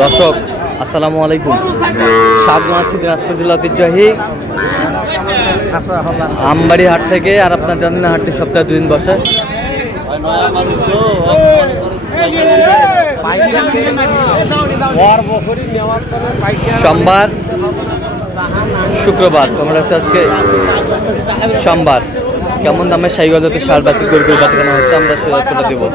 দর্শক আসসালামু আলাইকুম, স্বাগত জানাচ্ছি দিনাজপুর জেলা ঐতিহ্যবাহী আমবাড়ি হাট থেকে। আর আপনার জানেন না, হাটটি সপ্তাহে 2 দিন বসে। সোমবার শুক্রবার, তোমরা আজকে সোমবার। কেমন দামে শাহিওয়াল জাতের ষাঁড় বাছুর গরু বাচ্চা কেনা হচ্ছে, আমরা সেটা তুলে দেবো।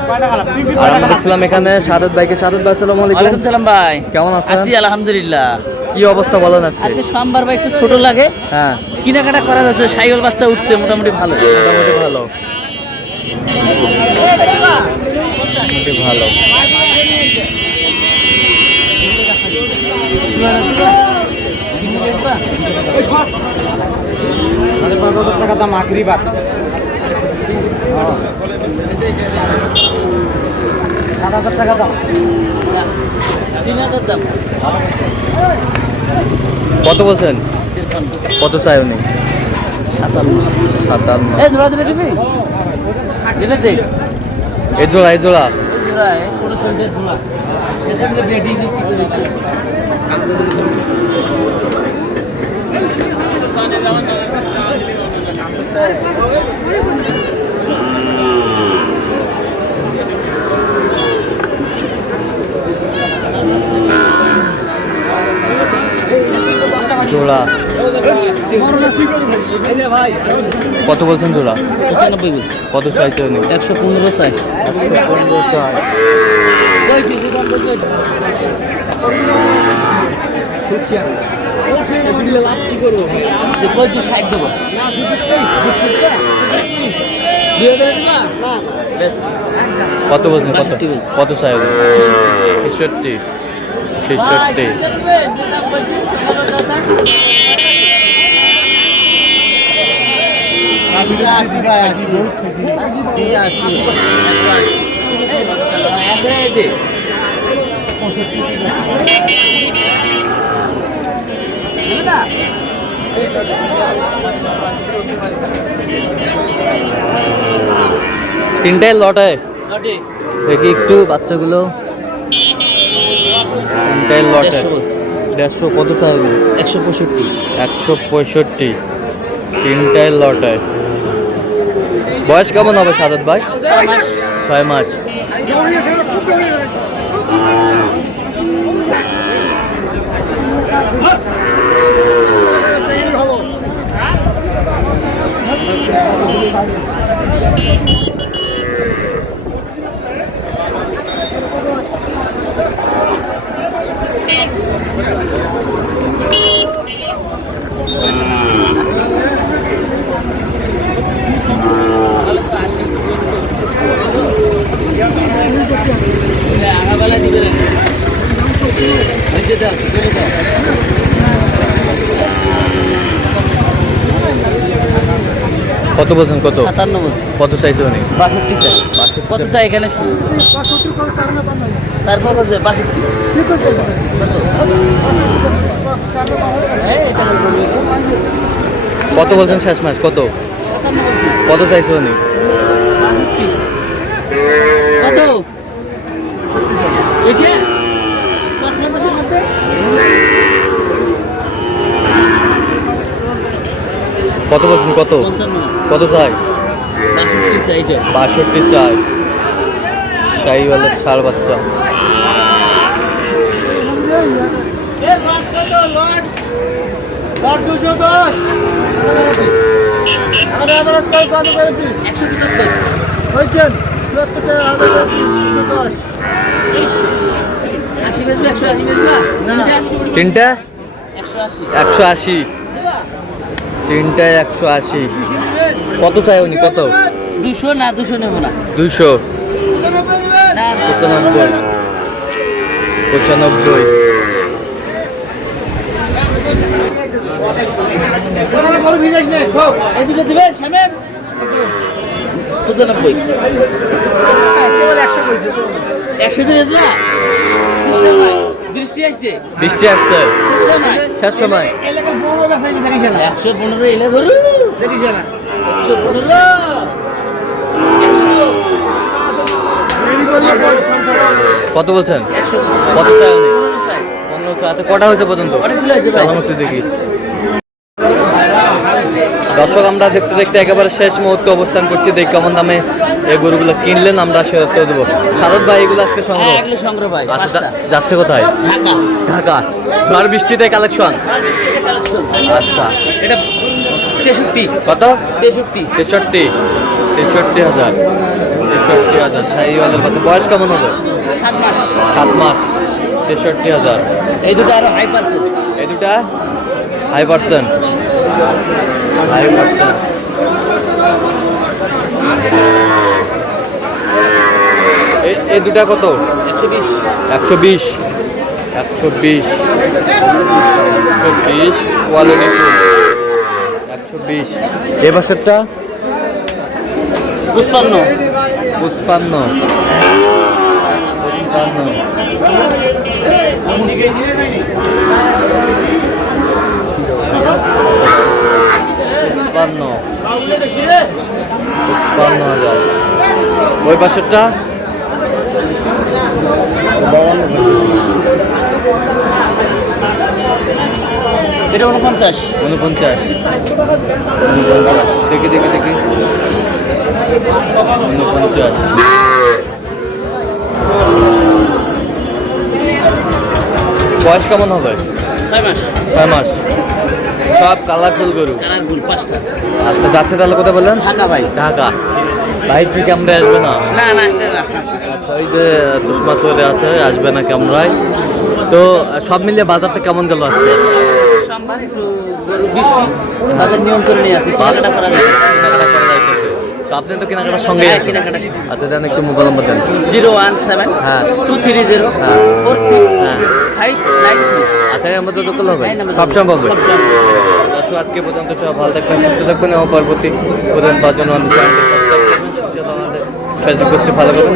আর আমরা দেখছিলাম এখানে সাদত ভাইকে। সাদত ভাই আসসালামু আলাইকুম। ওয়ালাইকুম সালাম ভাই, কেমন আছেন? আছি আলহামদুলিল্লাহ। কি অবস্থা বলেন আজকে? আজকে সোমবার ভাই একটু ছোট লাগে, হ্যাঁ কেনাকাটা করা যাচ্ছে। শাহিওয়াল বাচ্চা উঠছে মোটামুটি ভালো, মোটামুটি ভালো, মোটামুটি ভালো। টাকা দাম আখরি বাদ 7,000 টাকা দাম। 3,000 দাম। কত বলছেন? কত চাই উনি? 57। এই জোড়া দিবে দিবি, দিবে দে। এই জোড়া, এই জোড়া জোড়া এই ছোট ছোট জোড়া এটা দিলে বেডি দি কি করেছে। জোড়া কত বলছেন জোড়া? 95 বলছে। কত চাইছে উনি? 115 চাই। 115 চাই। কত বলছেন? কত চাই? 66। 66। তিনটাই লটায় দেখি একটু বাচ্চাগুলো। তিনটাই লটে 150। কত চাইবে? 165। 165। তিনটাই লটায়। বয়স কেমন হবে সাদত ভাই? 6 মাস। কত বলছেন? কত? 57 বলছে। কত চাইছে উনি? 62 চাই। কত চাই এখানে? তারপর বলছে 62। কত বলছেন শেষ মাস? কত? কত চাইছে উনি? কত? একে 5 মাসের মধ্যে কত বলছেন? কত? 55। কত চাই? 62 চাই এটা। 62 চাই। শাহিওয়ালের ষাঁড় বাচ্চা। তিনটা 180। তিনটায় 180। কত চাই উনি? কত? 200 না, 200 নেব না। 200। না, 95। 95। এই দুটো দিবেন সামনে 95। কেবল 100 কইছো তো। 100 দিলে যা শিষ্য ভাই দৃষ্টি আসছে। বৃষ্টি আসছে শিষ্য ভাই শেষ সময়। এলাকা বড় ব্যবসায়ী দেখিস না। 115 এলে ধরু দেখিস না। 115 100 কত বলছেন? 100 কত চাই উনি? 15 চাই। আচ্ছা কটা হয়েছে পর্যন্ত? অনেকগুলো হয়েছে ভাই। চলো একটু দেখি। দর্শক আমরা দেখতে দেখতে একেবারে শেষ মুহূর্তে অবস্থান করছি, দেখি কেমন দামে এই গরুগুলো কিনলেন আমরা সেটা তো দেবো। সাদত ভাই এগুলো আজকে সংগ্রহ? হ্যাঁ, এগুলো সংগ্রহ ভাই, আচ্ছা, পাঁচটা। যাচ্ছে কোথায়? ঢাকা। ঢাকা। ঝড় বৃষ্টিতে কালেকশন। আচ্ছা এটা 63। কত? 63। 63। 63,000। 63,000 শাহিওয়ালের কথা। বয়স কেমন হবে? 7 মাস। 7 মাস। 63,000। এই দুটো আরো হাই পার্সেন্ট। এই দুটা হাই পার্সেন্ট। High percent. এই দুটা কত? 120। 120। 120। 120 কোয়ালিটি ফুল। 120। এ বছরটা 55। 55। 55। হাজার। ওই পাশেরটা এটা 49। 49। দেখি দেখি দেখি 49। বয়স কেমন হবে? 6 মাস। 6 মাস। সব কালারফুল গরু। কালারফুল 5টা। আচ্ছা যাচ্ছে তাহলে কোথায় বললেন? ঢাকা ভাই। ঢাকা। বাইক কি ক্যামেরায় আসবে না? না না, আসতে না। আচ্ছা ওই যে চশমা চলে আছে, আসবে না ক্যামেরায়। তো সব মিলিয়ে বাজারটা কেমন গেল আজকে? সোমবার একটু গরু বৃষ্টি, তাদের নিয়ন্ত্রণে আছে, কেনাকাটা করা যায়। কেনাকাটা করা যাইতেছে। তো আপনি তো কেনাকাটার সঙ্গেই হ্যাঁ, আছেন। কেনাকাটা। আচ্ছা দেন একটু মোবাইল নাম্বার দেন। 017 হ্যাঁ। 230 হ্যাঁ। 46 হ্যাঁ। 593। আচ্ছা এই নাম্বার যত হবে এই নাম্বার সব সম্ভব হবে। সব সম্ভব। দর্শক আজকে পর্যন্ত সব ভালো থাকবেন, সুস্থ থাকবেন এবং পরবর্তী পর্যন্ত পাওয়ার জন্য আমাদের চ্যানেলটি সাবস্ক্রাইব করবেন। সুস্থ আমাদের ফেসবুক পেজটি ফলো করবেন।